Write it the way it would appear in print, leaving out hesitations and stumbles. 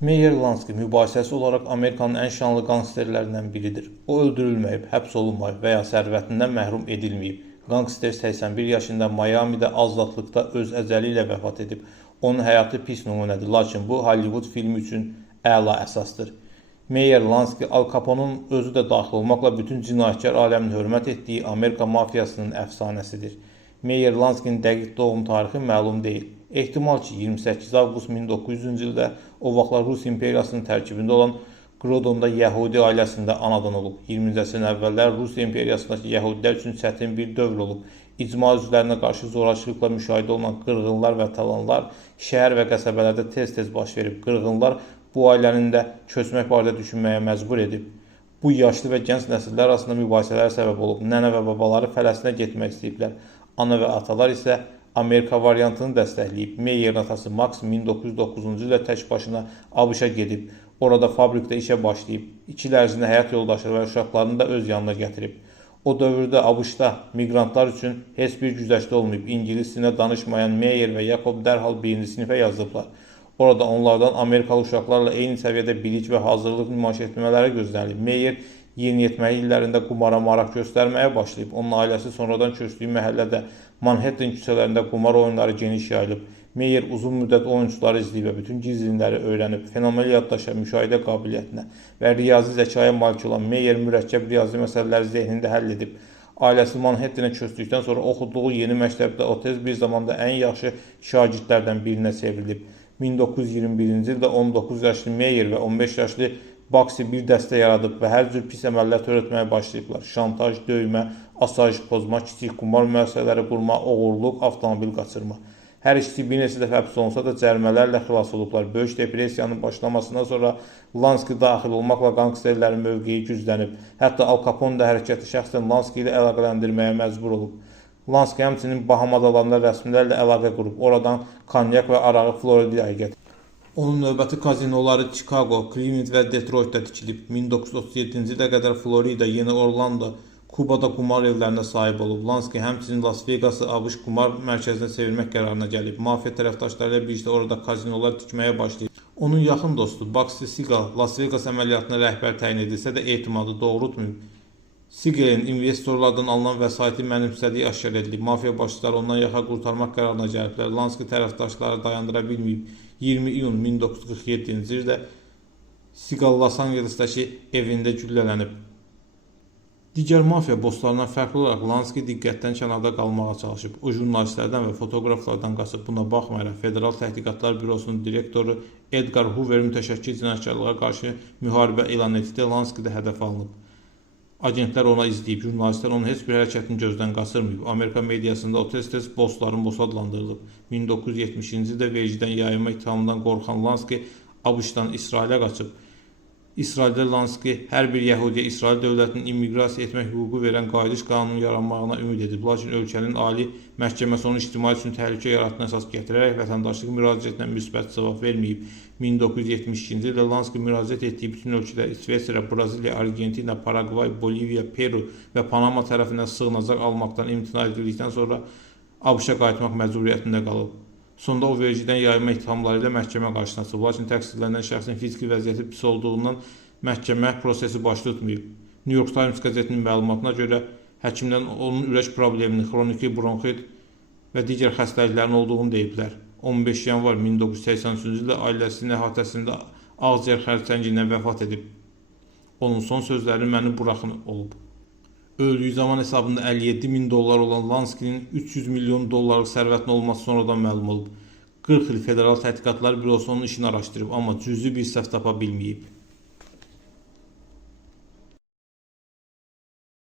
Meyer Lansky mübahisəsi olaraq Amerikanın ən şanlı qangsterlərindən biridir. O öldürülməyib, həbs olunmayıb və ya sərvətindən məhrum edilməyib. Qangster 81 yaşında Miami'də azadlıqda öz əcəli ilə vəfat edib. Onun həyatı pis nümunədir, lakin bu Hollywood filmi üçün əla əsasdır. Meyer Lansky Al Capone'un özü də daxil olmaqla bütün cinayətkar aləminin hörmət etdiyi Amerika mafiyasının əfsanəsidir. Meyer Lansky'nin dəqiq doğum tarixi məlum deyil. Ehtimal ki, 28 avqust 1900-cü ildə o vaxtlar Rus imperiyasının tərkibində olan Grodonda Yəhudi ailəsində anadan olub. 20-ci əsrin əvvəllər Rus imperiyasındakı Yəhudilər üçün çətin bir dövr olub. İcma üzvlərinə qarşı zorakılıqla müşahidə olunan qırğınlar və talanlar şəhər və qəsəbələrdə tez-tez baş verib. Qırğınlar bu ailənin də köçmək barədə düşünməyə məcbur edib. Bu yaşlı və gənc nəsillər arasında mübahisələr səbəb olub. Nənə və babaları Fələstinə getmək istəyiblər. Ana və atalar isə Amerika variantını dəstəkləyib. Meyerin atası Max 1909-cu ildə tək başına ABŞ-a gedib. Orada fabrikdə işə başlayıb. 2 il ərzində həyat yoldaşı və uşaqlarını da öz yanına gətirib. O dövrdə ABŞ-da miqrantlar üçün heç bir güzəştə olmayıb. İngilis dilində danışmayan Meyer və Yakob dərhal 1-ci sinifə yazılıblar. Orada onlardan Amerikalı uşaqlarla eyni səviyyədə bilik və hazırlıq nümayiş etmələri gözlənilib. Meyer yeniyetməli illərində qumara maraq göstərməyə başlayıb. Onun ailəsi sonradan köçdüyü məhəllədə Manhattan küçələrində qumar oyunları geniş yayılıb. Meyer uzun müddət oyunçuları izləyib və bütün gizlinləri öyrənib. Fenomenal yaddaşa, müşahidə qabiliyyətinə və riyazi zəkaya malik olan Meyer mürəkkəb riyazi məsələləri zehnində həll edib. Ailəsi Manhattana köçdükdən sonra oxuduğu yeni məktəbdə o tez bir zamanda ən yaxşı şagirdlərdən birinə çevrilib. 1921-ci ildə 19 yaşlı Meyer və 15 yaşlı Baxi bir dəstə yaradıb və hər cür pis əməllər törətməyə başlayıblar. Şantaj, döymə, asayiş pozma, kiçik qumar müəssisələri qurma, oğurluq, avtomobil qaçırma. Hər ikisi bir neçə dəfə həbs olunsa da cərimələrlə xilas olublar. Böyük depressiyanın başlamasından sonra Lansky daxil olmaqla qangsterlərin mövqeyi güclənib. Hətta Al Capone da hərəkəti şəxsən Lansky ilə əlaqələndirməyə məcbur olub. Lansky həmçinin Baham adalarında rəsmilərlə əlaqə qurub. Oradan konyak və arağı Floridaya gətirib. Onun növbəti kazinoları Chicago, Cleveland və Detroitdə tikilib. 1937-ci ilə qədər Florida, Yeni Orlando, Kubada qumar evlərinə sahib olub. Lansky həmçinin Las Vegas'ı ABŞ qumar mərkəzinə çevirmək qərarına gəlib. Mafiya tərəfdaşları ilə birlikdə orada kazinolar tikməyə başlayıb. Onun yaxın dostu Baxter Siegel Las Vegas əməliyyatına rəhbər təyin edilsə də etimadı doğrultmayıb. Siegel'in investorlardan alınan vəsaiti mənimsədiyi aşkar edilib. Mafiya başçıları ondan yaxa qurtarmaq qərarına gəliblər. Lansky tərəfdaşları dayandıra bilməyib. 20 iyun 1947-ci ildə Siegel Los Angelesdəki evində güllələnib. Digər mafiya bosslarından fərqli olaraq Lansky diqqətdən kənarda qalmağa çalışıb. O jurnalistlərdən və fotoqraflardan qaçıb. Buna baxmayaraq Federal Təhqiqatlar Bürosunun direktoru Edgar Hoover mütəşəkkil cinayətkarlığa qarşı müharibə elan etdikdə Lansky də hədəf alınıb. Agentlər ona izləyib, jurnalistlər onun heç bir hərəkətini gözdən qaçırmayıb. Amerika mediasında o tez-tez bossların bossu adlandırılıb. 1970-ci ildə vergidən yayılma ittihamından qorxan Lansky ABŞ-dan İsrailə qaçıb. İsraildə Lansky hər bir Yəhudiyə İsrail dövlətinin immiqrasiya etmək hüququ verən qayıdış qanunun yaranmağına ümid edib. Lakin ölkənin ali məhkəməsi onun ictimai üçün təhlükə yaratdığına əsas gətirərək vətəndaşlıq müraciətinə müsbət cavab verməyib. 1972-ci ildə Lansky müraciət etdiyi bütün ölkələr İsveçrə, Braziliya, Argentina, Paragvay, Boliviya, Peru və Panama tərəfindən sığınacaq almaqdan imtina edildikdən sonra ABŞ-a qayıtmaq məcburiyyətində qalıb. Sonda o vergidən yayılma ittihamları ilə məhkəmə qarşısına çıxıb. Lakin təqsirlənən şəxsin fiziki vəziyyəti pis olduğundan məhkəmə prosesi baş tutmayıb. New York Times qəzetinin məlumatına görə həkimdən onun ürək problemini, xroniki bronxit və digər xəstəliklərin olduğunu deyiblər. 15 yanvar 1983-cü ildə ailəsinin əhatəsində ağciyər xərçəngindən vəfat edib. Onun son sözləri "məni buraxın" olub. Öldüyü zaman hesabında $57.000 olan Lansky'nin $300 milyon sərvətinin olması sonradan məlum olub. 40 il Federal Təhqiqatlar Bürosu onun işini araşdırıb, amma cüzi bir səhv tapa bilməyib.